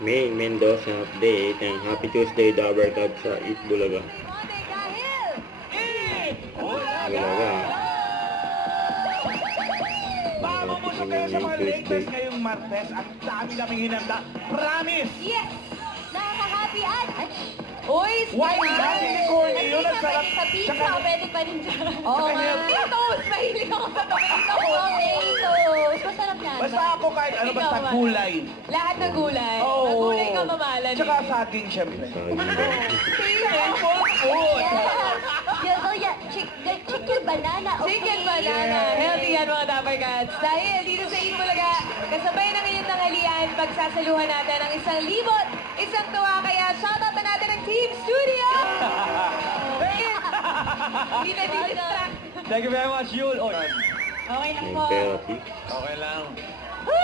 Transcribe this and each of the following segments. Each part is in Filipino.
May Mendoza update and Happy Tuesday Dabber Cut sa Eat Bulaga. Bulaga. Bago mo sa kaya sa mga Lakers ngayong Martes, ang dami naming hinanda. Promise! Yes! Nakaka-happy at... Uy, Why not? Hindi corny yun. Ang sarap. Sa pizza, Tsaka- pwede pa rin dyan. Oo Oo nga. nga. Potatoes! Mahilig ako sa potatoes! Masarap yan. Basta ako kahit ano, basta Ikaw, gulay. Lahat ng gulay. Oo. Magulay ka mamalan. Tsaka saging, syempre. Saging daw. Simple food! Yes. Oh, yeah. Chicken banana. Okay. Chicken banana. Yes. Healthy yan mga Dapper Cats. Dahil dito sa Eat Bulaga, kasabay ng inyong tanghalian, pagsasaluhan natin ang 1,000, isang tuwa. Kaya shoutout na natin ang Team Studio! Hindi na distract. Thank you very much, Yul. Oh, Okay lang May po. therapy. okay lang.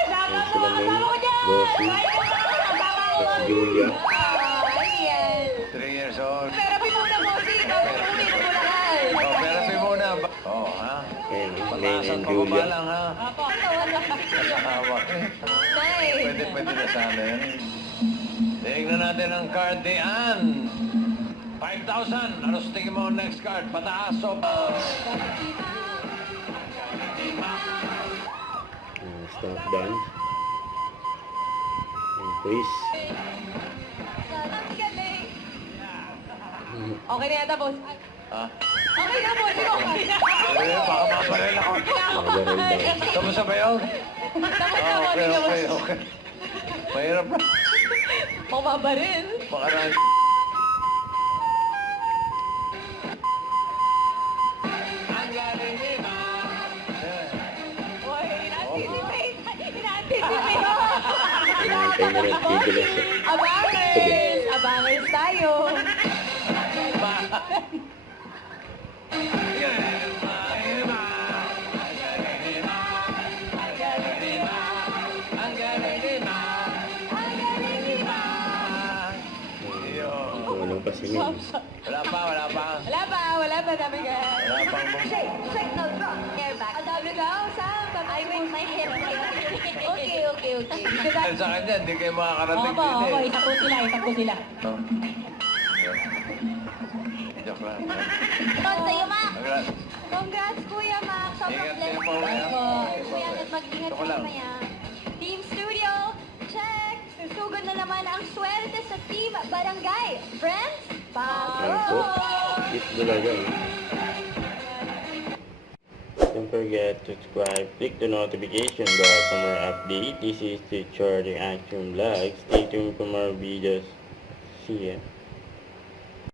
Sama May mo, sila May, kasama ko dyan! Rosie, at Julia. Ayan. 3 years old. Therapy muna, Bossy. Ikaw ang ulit mo lahat. Oh, therapy muna. Oh, ha? Ayan, May Patasan and pa ba Julia. lang, ha? Apo. Hawak eh. Nice. Pwede na sana yun. Tingnan natin ang card ni Ann. 5,000. Ano sa tingin mo ang next card? Pataas o... Stop dance. And quiz. Ang galing. Okay na yata, boss. Ha? Okay na, boss. Okay na. Eh, baka maparel ako. Mabaril daw. Tapos na ba yun? Tapos na, Ah, boss. okay, okay, okay. Mahirap na. Mababaril. Baka na... Ang galing ni Ma. Oy, in-anticipate. In-anticipate. Hinahantay na rin tigilas. Abangers! Abangers tayo. Walang pasingin. Wala pa, wala pa. Wala pa, dami ka. Wala pang Shake, shake, no, drop. Hair back. Ang dami daw, Sam. I raise my hair. Okay. Dahil sa kanya, hindi kayo makakarating Opo, dito eh. isa po sila. Oh. Joke lang. Tot sa'yo, Max. Congrats. Congrats, Kuya Max. Sobrang Ingat kayo blessed. po, Kuya. Kuya, at mag-ingat Ito ko kayo lang. maya. Team Studio, check. Susugod na naman ang swerte sa Team Barangay. Friends, Ayan po. pasok! Eat Bulaga. Don't forget to subscribe, click the notification bell for more update. This is Teacher Reaction Vlog. Stay tuned for more videos. See ya.